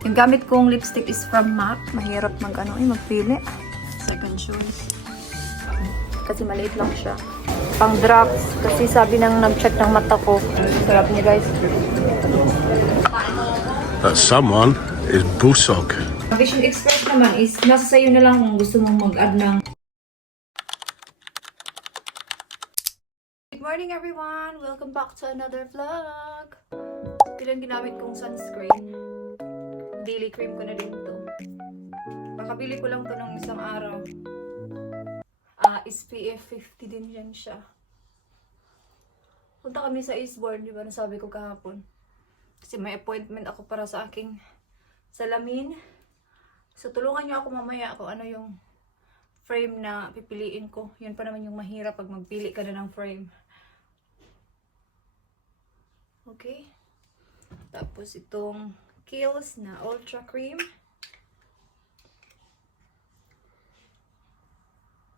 Yung gamit kong lipstick is from MAC. Mahirap magpili. Second choice. Kasi maliit lang siya. Pang drops. Kasi sabi nang nag-check ng mata ko. Sarap niya guys. That someone is Busog. Vision Express naman is nasa sayo na lang kung gusto mong mag-add ng. Good morning everyone! Welcome back to another vlog! Ito lang ginamit kong sunscreen. Daily cream ko na din to. Pakabili ko lang to ng isang araw. SPF 50 din yan siya. Punta kami sa Eastbourne, di ba? Nasabi ko kahapon. Kasi may appointment ako para sa aking salamin. So, tulungan niyo ako mamaya kung ano yung frame na pipiliin ko. Yun pa naman yung mahirap pag magpili ka na ng frame. Okay. Tapos itong Kiehl's na Ultra Cream.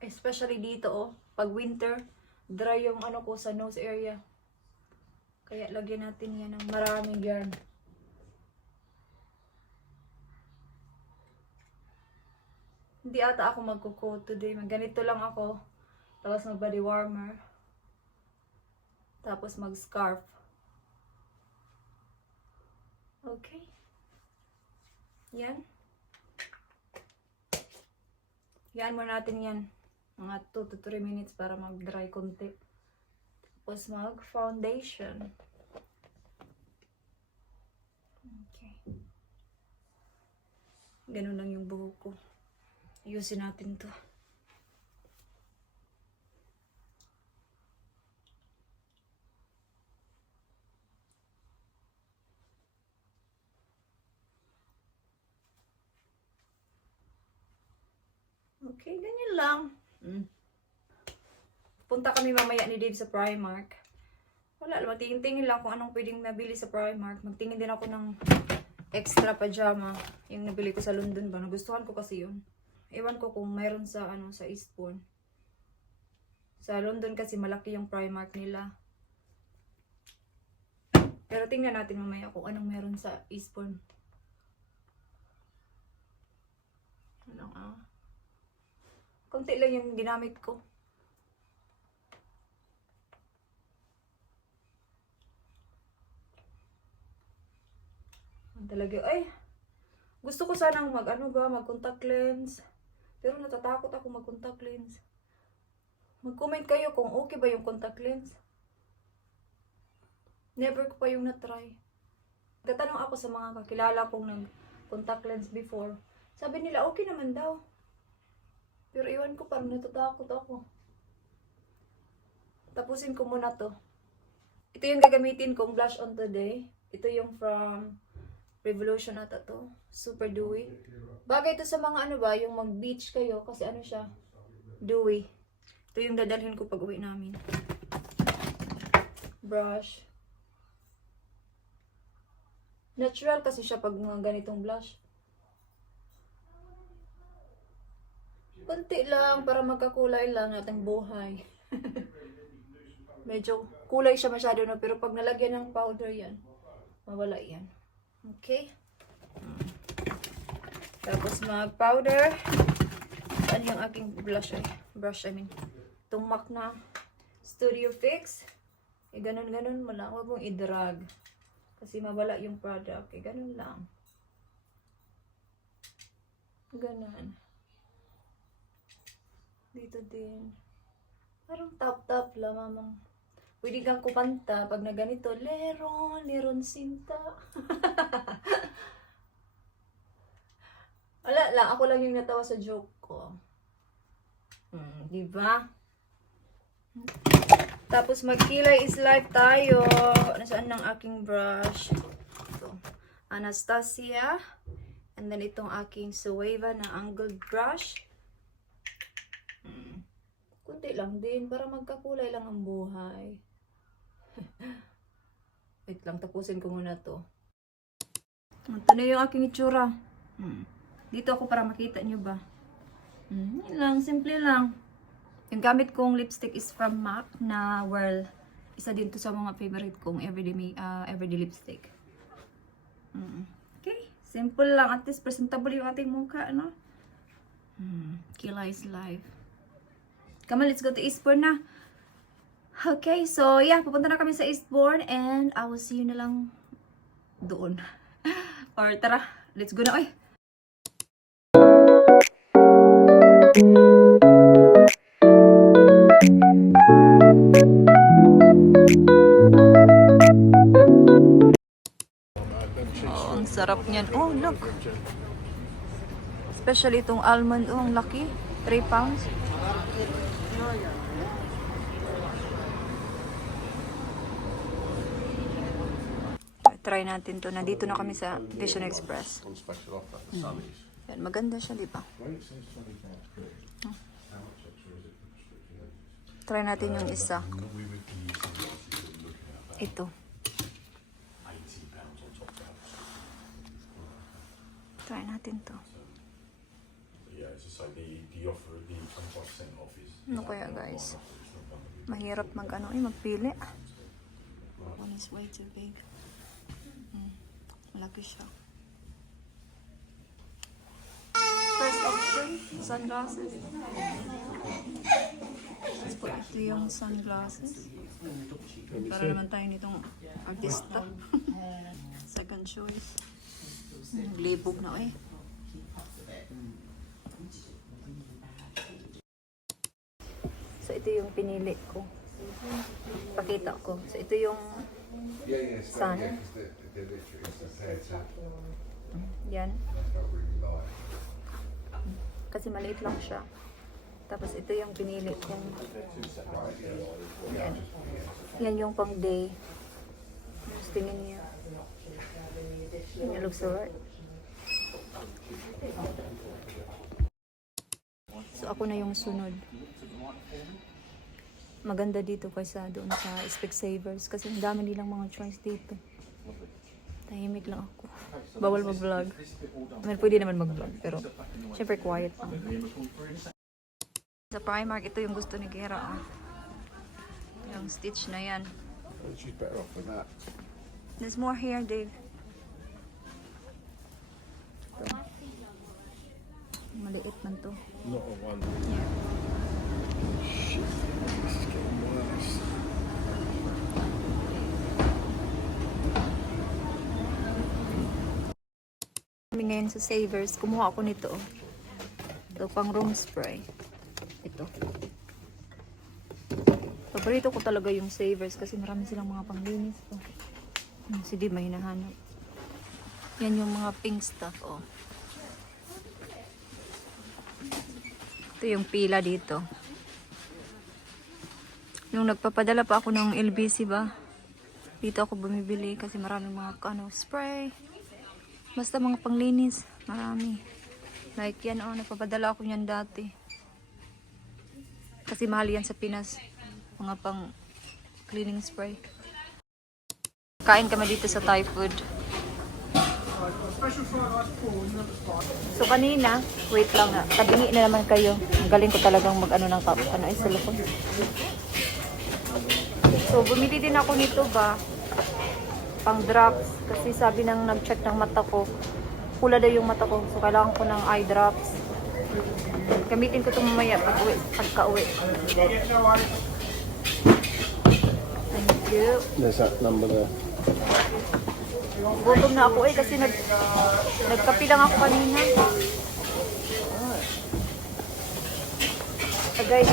Especially dito, oh. Pag winter, dry yung ano ko sa nose area. Kaya lagyan natin yan ng maraming yarn. Hindi ata ako magko-coat today. Ganito lang ako. Tapos mag-body warmer. Tapos mag-scarf. Okay. Yan. Yan mo natin yan. Mga 2 to 3 minutes para mag-dry konti. Tapos mag-foundation. Okay. Ganun lang yung buhok ko. Ayusin natin to. Okay, ganyan lang. Punta kami mamaya ni Dave sa Primark. Wala, magtingin-tingin lang kung anong pwedeng mabili sa Primark. Magtingin din ako ng extra pajama. Yung nabili ko sa London ba. Nagustuhan ko kasi yun. Ewan ko kung mayroon sa sa Eastbourne. Sa London kasi malaki yung Primark nila. Pero tingnan natin mamaya kung anong meron sa Eastbourne. Konti lang yung ginamit ko. Talaga, ay, gusto ko sanang mag-contact lens. Pero natatakot ako mag-contact lens. Mag-comment kayo kung okay ba yung contact lens. Never ko pa yung na-try. Tatanong ako sa mga kakilala kong nag-contact lens before. Sabi nila, okay naman daw. Pero iwan ko, parang natatakot ako. Tapusin ko muna to. Ito yung gagamitin kong blush on today. Ito yung from Revolution ata to. Super dewy. Bagay ito sa mga yung mag-beach kayo. Kasi siya, dewy. Ito yung dadalhin ko pag uwi namin. Brush. Natural kasi siya pag mga ganitong blush. Kunti lang para magkakulay lang ating buhay. Medyo kulay siya masyado no, pero pag nalagyan ng powder yan, mawala yan. Okay? Tapos mag-powder. Saan yung aking blush brush, I mean. Itong MAC na Studio Fix. Ganun-ganun mo lang. Huwag mong i-drag. Kasi mawala yung product. Ganun lang. Ganun. Dito din. Parang top-top lang, mamang. Pwede kang kumanta pag na ganito. Leron sinta. Wala lang. Ako lang yung natawa sa joke ko. Diba? Tapos magkilay is life tayo. Nasaan ng aking brush? Ito. Anastasia. And then itong aking Sueva na angled brush. Kunti lang din para magkakulay lang ang buhay. Wait lang, tapusin ko muna to. Ito na yung aking itsura. Dito ako para makita nyo ba. Yun lang, simple lang. Yung gamit kong lipstick is from MAC na, well, isa din to sa mga favorite kong everyday lipstick. Okay, Simple lang. At least presentable yung ating mukha, ano? Kila is life. Come on, let's go to Eastbourne na. Okay, so yeah, pupunta na kami sa Eastbourne and I will see you na lang doon. Or tara, let's go na. Oy! Oh, ang sarap niyan. Oh, look. Especially itong almond. Oh, ang laki. 3 pounds. Try natin to. Nandito na kami sa Vision Express. Yan, maganda siya, di ba? Try natin yung isa. Ito. Try natin to. Ano kaya, guys? Mahirap magpili. One is way too big. Malaki siya. First option, sunglasses. Ito yung sunglasses. Para naman tayo nitong artista. Second choice. Naglibog na eh. So ito yung pinili ko. Pakita ko. So ito yung sun. Yan. Kasi maliit lang siya. Tapos ito yung pinili kong yan. Yan yung pang day. Tapos tingin niya. It looks alright. So ako na yung sunod. Maganda dito kaysa doon sa Specsavers kasi ang dami nilang mga choice dito. Tahimik lang ako. Bawal mag-vlog. I mean, pwede naman mag-vlog pero syempre quiet lang. Sa Primark, ito yung gusto ni Kira. Oh. Yung stitch na yan. She's better off with that. There's more here, Dave. Ito. Maliit man to. Not a one. Yeah. Shit, this is getting worse. Kami ngayon sa Savers, kumuha ako nito. Ito pang room spray. Ito. Paborito ko talaga yung Savers kasi marami silang mga panglinis. Si Di may hinahanap. Yan yung mga pink stuff. Oh. Ito yung pila dito. Nung nagpapadala pa ako ng LBC ba, dito ako bumibili kasi maraming mga spray. Basta mga panglinis, marami. Like yan, oh, nagpapadala ako niyan dati. Kasi mahal yan sa Pinas. Mga pang cleaning spray. Kain kami dito sa Thai food. So kanina, wait lang na. Tabingi na naman kayo. Ang galing ko talagang mag-ano ng cellphone. So bumili din ako nito ba, pang drops. Kasi sabi nang nag-check ng mata ko, pula daw yung mata ko. So kailangan ko ng eye drops. Gamitin ko ito mamaya pagka-uwi. Thank you. There's that number there. Gutom na ako kasi nagkapi lang ako kanina. Guys.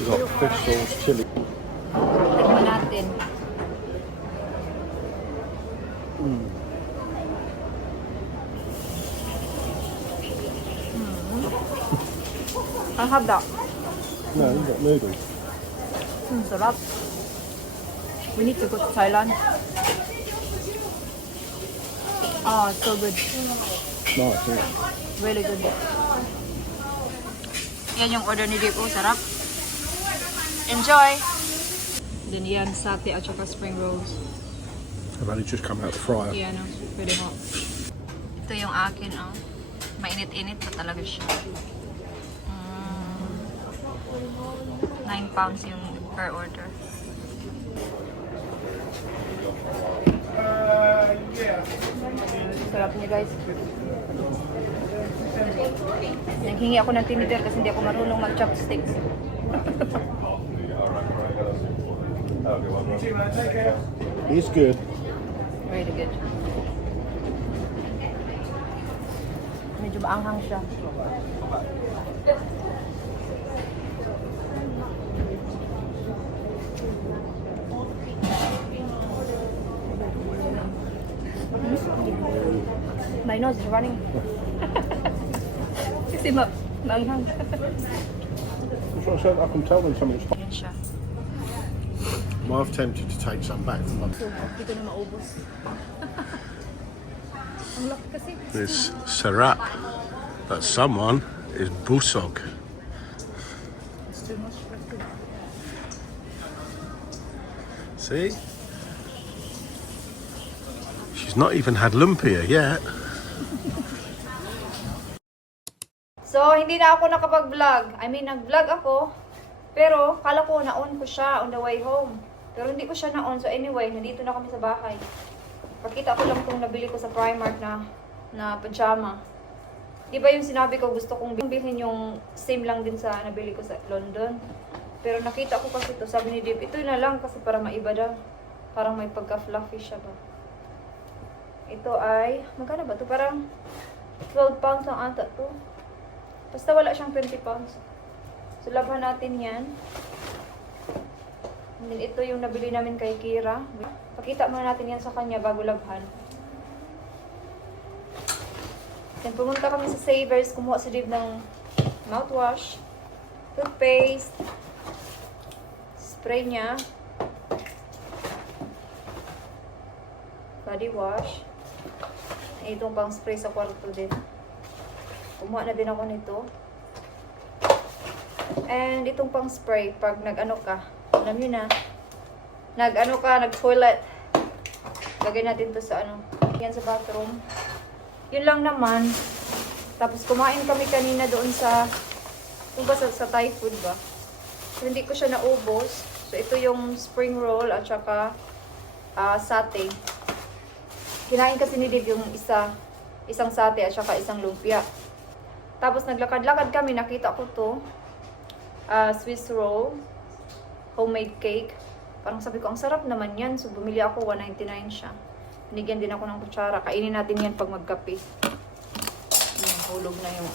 We've got fish sauce, chili. Tignan natin. I'll have that. No, we've got noodles. Sarap. We need to go to Thailand. Oh, it's so good. Nice, isn't it? Really good. Yan yung order ni Dave. Oh, sarap. Enjoy! Then yan, satay at saka spring rolls. I've only just come out of the fryer. Yeah, no. Pretty hot. Ito yung akin, oh. Mainit-init pa talaga siya. 9 pounds yung Per order. Sarap niya guys. Naghingi ako ng tinidor kasi hindi ako marunong mag-chopsticks. He's good. Really good. Medyo maanghang siya. My nose is running. Kasi maanghang. That's what I said. I can tell when something's hot. Yan siya. Well, I've tempted to take some back from my... So, hindi ko na maubos. Ang laki kasi. This Serap, that someone is Busog. It's too much for food. See? She's not even had lumpia yet. So, hindi na ako nakapag-vlog. I mean, nag-vlog ako. Pero, kala ko na-on ko siya on the way home. Pero hindi ko siya na-on. So, anyway, nandito na kami sa bahay. Pakita ko lang itong nabili ko sa Primark na pajama. Di ba yung sinabi ko, gusto kong bilhin yung same lang din sa nabili ko sa London. Pero nakita ko kasi ito, sabi ni Dave, ito na lang kasi para maiba daw. Parang may pagka-fluffy siya ba. Ito ay, magkano ba ito? Parang 12 pounds lang ata ito. Basta wala siyang 20 pounds. So, labhan natin yan. And then, ito yung nabili namin kay Kira. Pakita muna natin yan sa kanya bago labhan. Then, pumunta kami sa Savers. Kumuha si Dave ng mouthwash, toothpaste, spray niya, body wash. Itong pang spray sa kwarto din. Kumuha na din ako nito. And itong pang spray pag nag-ano ka. Alam nyo na. Nag-toilet. Lagay natin to sa ano. Yan sa bathroom. Yun lang naman. Tapos kumain kami kanina doon sa kung ba sa Thai food ba. So, hindi ko siya naubos. So ito yung spring roll at saka satay. Kinain kasi ni Dave yung isang satay at saka isang lumpia. Tapos naglakad-lakad kami, nakita ko to. Swiss roll, homemade cake. Parang sabi ko, ang sarap naman yan. So bumili ako, 199 siya. Binigyan din ako ng kutsara. Kainin natin yan pag magkape. Hulog na yung...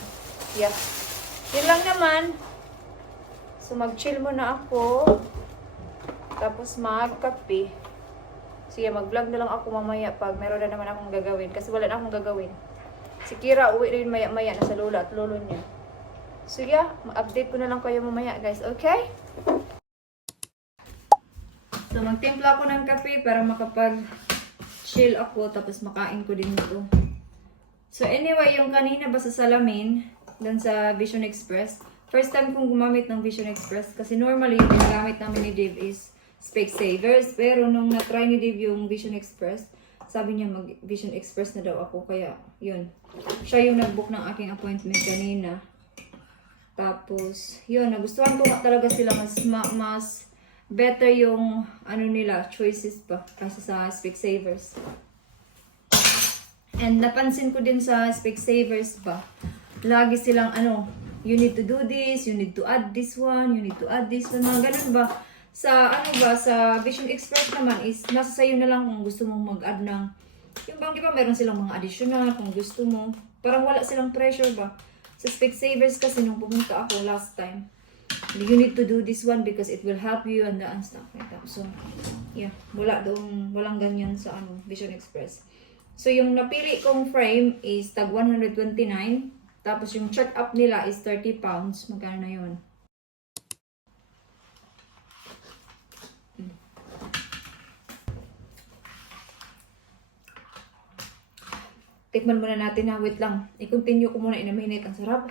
Yeah. Yun lang naman. So mag-chill muna ako. Tapos magkape. Sige, mag-vlog na lang ako mamaya pag meron na naman akong gagawin. Kasi wala na akong gagawin. Si Kira, uwi rin maya-maya na sa lola at lolo niya. So yeah, ma-update ko na lang kayo mamaya guys, okay? So magtimpla ako ng kape para makapag-chill ako tapos makain ko din ito. So anyway, yung kanina ba sa salamin, dun sa Vision Express, first time kong gumamit ng Vision Express kasi normally yung ginagamit namin ni Dave is Specsavers. Pero nung na-try ni Dave yung Vision Express, sabi niya mag-Vision Express na daw ako. Kaya, yun. Siya yung nag-book ng aking appointment kanina. Tapos, yun. Nagustuhan ko talaga sila. Mas better yung ano nila, choices pa. Kasi sa Specsavers. And napansin ko din sa Specsavers pa. Lagi silang you need to do this, you need to add this one, you need to add this one. Mga ganun ba? Sa sa Vision Express naman is nasa sayo na lang kung gusto mong mag-add ng yung bang di ba meron silang mga additional kung gusto mo. Parang wala silang pressure ba. Sa Specsavers kasi nung pumunta ako last time, you need to do this one because it will help you and stuff like that. So, yeah, walang ganyan sa Vision Express. So, yung napili kong frame is tag 129. Tapos yung check-up nila is 30 pounds. Magkano na yun? Tikman muna natin na. Wait lang. I-continue ko muna in a minute. Ang sarap.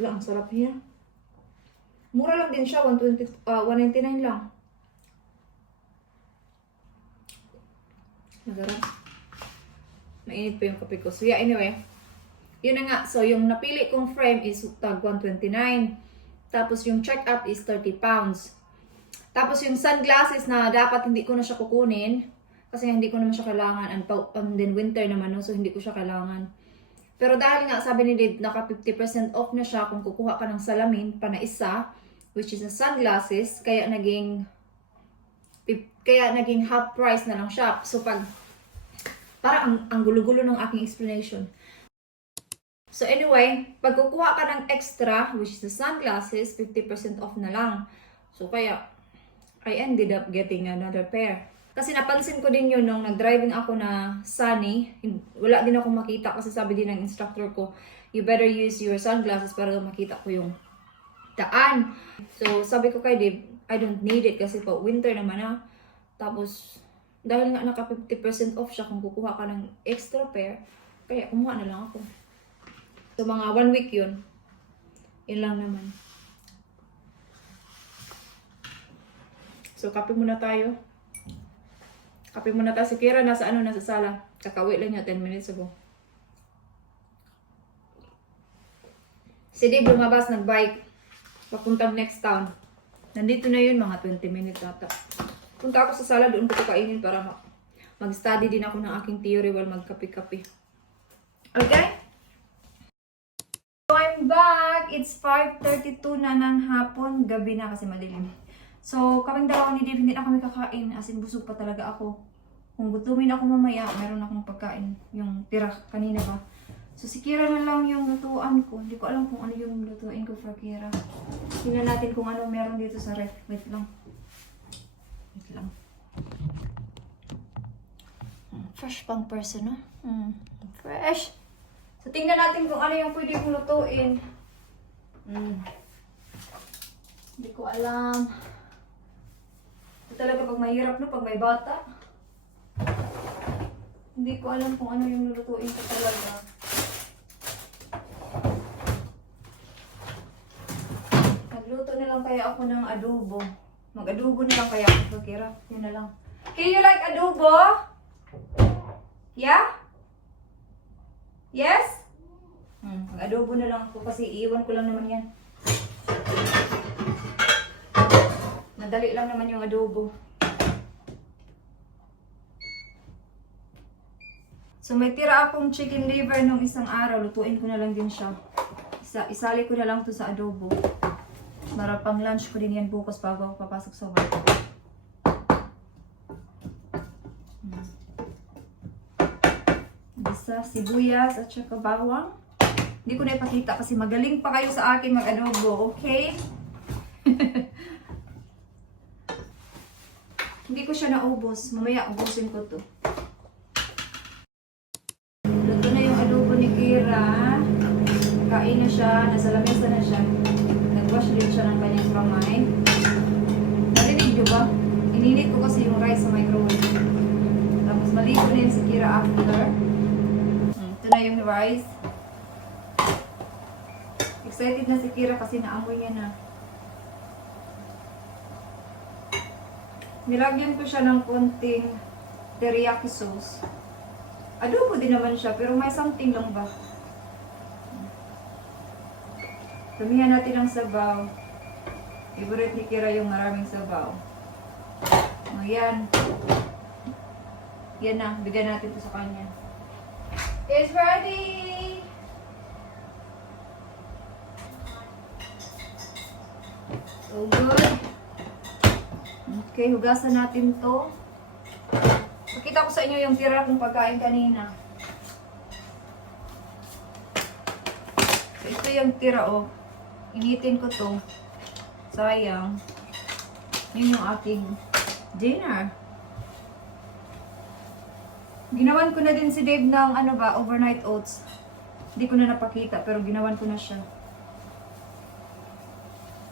Wala, ang sarap niya. Mura lang din siya. 199 lang. Nagarap. Mainit pa yung kape ko. So yeah, anyway. Yun na nga. So yung napili kong frame is tag 129. Tapos yung check-up is 30 pounds. Tapos yung sunglasses na dapat hindi ko na siya kukunin kasi hindi ko naman siya kailangan and then winter naman no, so hindi ko siya kailangan. Pero dahil nga sabi ni Dave naka 50% off na siya kung kukuha ka ng salamin pa na isa, which is a sunglasses, kaya naging half price na lang siya. So parang ang gulo-gulo ng aking explanation. So anyway, pag kukuha ka ng extra, which is the sunglasses, 50% off na lang. So kaya, I ended up getting another pair. Kasi napansin ko din yun nung nag-driving ako na sunny. Wala din ako makita kasi sabi din ng instructor ko, you better use your sunglasses para makita ko yung daan. So sabi ko kay Dave, I don't need it kasi po winter naman na. Tapos, dahil nga naka 50% off siya kung kukuha ka ng extra pair, kaya kumuha na lang ako. So, mga 1 week yun. Yun lang naman. So, kape muna tayo. Kape muna tayo. Si Kira nasa sala. Kakauwi lang niya 10 minutes ago. Si Dave lumabas, nag-bike. Papuntang next town. Nandito na yun, mga 20 minutes ata. Punta ako sa sala, doon ko kainin para mag-study din ako ng aking theory while magkape-kape. Okay? So, I'm back! It's 5:32 na ng hapon. Gabi na kasi madilim. So, kaming dalawa ni Dave, hindi na kami kakain. As in, busog pa talaga ako. Kung gutumin ako mamaya, meron akong pagkain. Yung tira kanina ba. So, si Kira na lang yung lutuan ko. Hindi ko alam kung ano yung lutuin ko for Kira. Tingnan natin kung ano meron dito sa ref. Wait lang. Fresh pang person, no? Fresh. So, tingnan natin kung ano yung pwede kong lutuin. Hindi ko alam. Ito talaga pag mahirap, no? Pag may bata. Hindi ko alam kung ano yung lulutuin ko talaga. Magluto na lang kaya ako ng adobo. Mag-adobo na lang kaya ako, Kira. Yun na lang. Can you like adobo? Yeah? Yes? Mag-adobo na lang ako kasi iiwan ko lang naman yan. Madali lang naman yung adobo. So may tira akong chicken liver nung isang araw. Lutuin ko na lang din siya. Isali ko na lang to sa adobo. Para pang lunch ko din yan bukas bago ako papasok sa work. Isa, sibuyas at saka bawang. Hindi ko na ipakita kasi magaling pa kayo sa akin mag-adobo, okay? Hindi ko siya naubos. Mamaya ubusin ko to. Luto na yung adobo ni Kira. Kain na siya. Nasa lamesa na siya. Nag-wash din siya ng kanyang kamay. Narinig nyo ba? Ininit ko kasi yung rice sa microwave. Tapos maligo na yun si Kira after. Ito na yung rice. Excited na si Kira kasi naamoy niya na. Nilagyan ko siya ng konting teriyaki sauce. Adobo din naman siya, pero may something lang ba? Tumihan natin ang sabaw. Favorite ni Kira yung maraming sabaw. Ayan. Yan na, bigyan natin ito sa kanya. It's ready! So good. Okay, hugasan natin to. Pakita ko sa inyo yung tira kong pagkain kanina. So, ito yung tira, oh. Initin ko to. Sayang. Yun yung aking dinner. Ginawan ko na din si Dave ng overnight oats. Hindi ko na napakita pero ginawan ko na siya.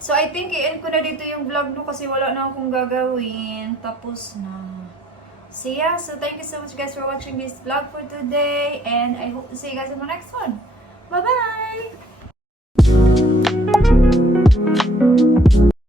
So I think i-end ko na dito yung vlog no kasi wala na akong gagawin. Tapos na. So yeah, so thank you so much guys for watching this vlog for today and I hope to see you guys in the next one. Bye bye!